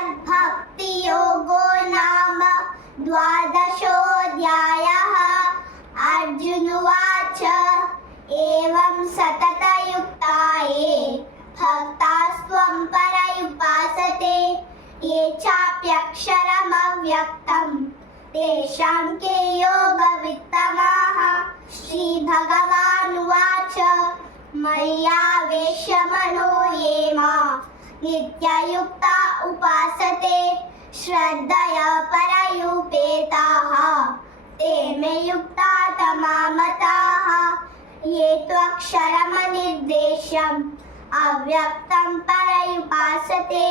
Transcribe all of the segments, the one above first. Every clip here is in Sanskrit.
श्रीमद्भक्तियोगो नाम द्वादशोऽध्यायः। अर्जुनोवाच एवं सततयुक्ता ये भक्तास्त्वं परयुपासते ये चाप्यक्षरमव्यक्तं तेषां के योगवित्तमाः। श्रीभगवानुवाच मय्यावेश्य मनो ये मां नित्ययुक्ता उपासते श्रद्धया परयुपेताः ते मे युक्ता तमा मताः। ये त्वक्षरमनिर्देश्यम् अव्यक्तं परयुपासते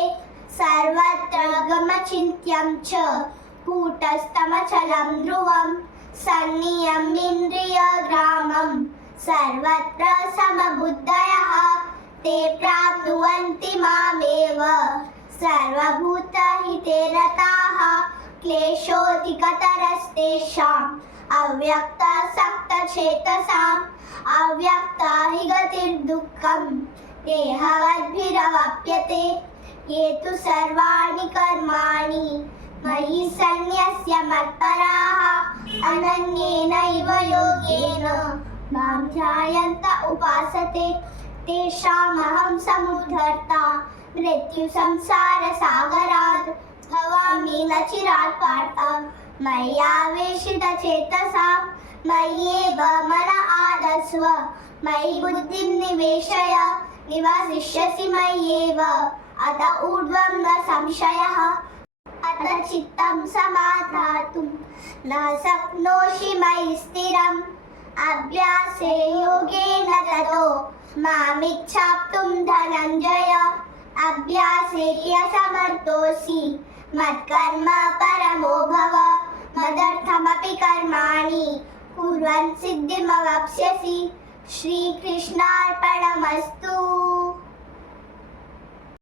सर्वत्र गमचिन्त्यं च कूटस्थमचलं ध्रुवं सन्नियम्येन्द्रियग्रामं सर्वत्र समबुद्धयः ते प्राप्नुवन्ति मामेव सर्वभूतहिते रताः। क्लेशोऽधिकतरस्तेषाम् अव्यक्तासक्तचेतसाम् अव्यक्ता हि गतिर्दुःखं देहवद्भिरवाप्यते। ये तु सर्वाणि कर्माणि मयि सन्न्यस्य मत्पराः अनन्येनैव योगेन मां ध्यायन्त उपासते तेषामहं समुद्धर्ता मृत्युसंसारसागरात् भवामि न चिरात् पार्थ। मय्यावेशितचेतसां मय्येव मन आदस्व मयि बुद्धिं निवेशय निवसिष्यसि मय्येव अत ऊर्ध्वं न संशयः। अत चित्तं समाधातुं न शक्नोषि मयि स्थिरम् अभ्यासे योगेन ततो मामिच्छाप्तुं धनञ्जय। अभ्यासेऽप्यसमर्थोऽसि मत्कर्म परमो भव मदर्थमपि कर्माणि कुर्वन् सिद्धिमवाप्स्यसि। श्रीकृष्णार्पणमस्तु।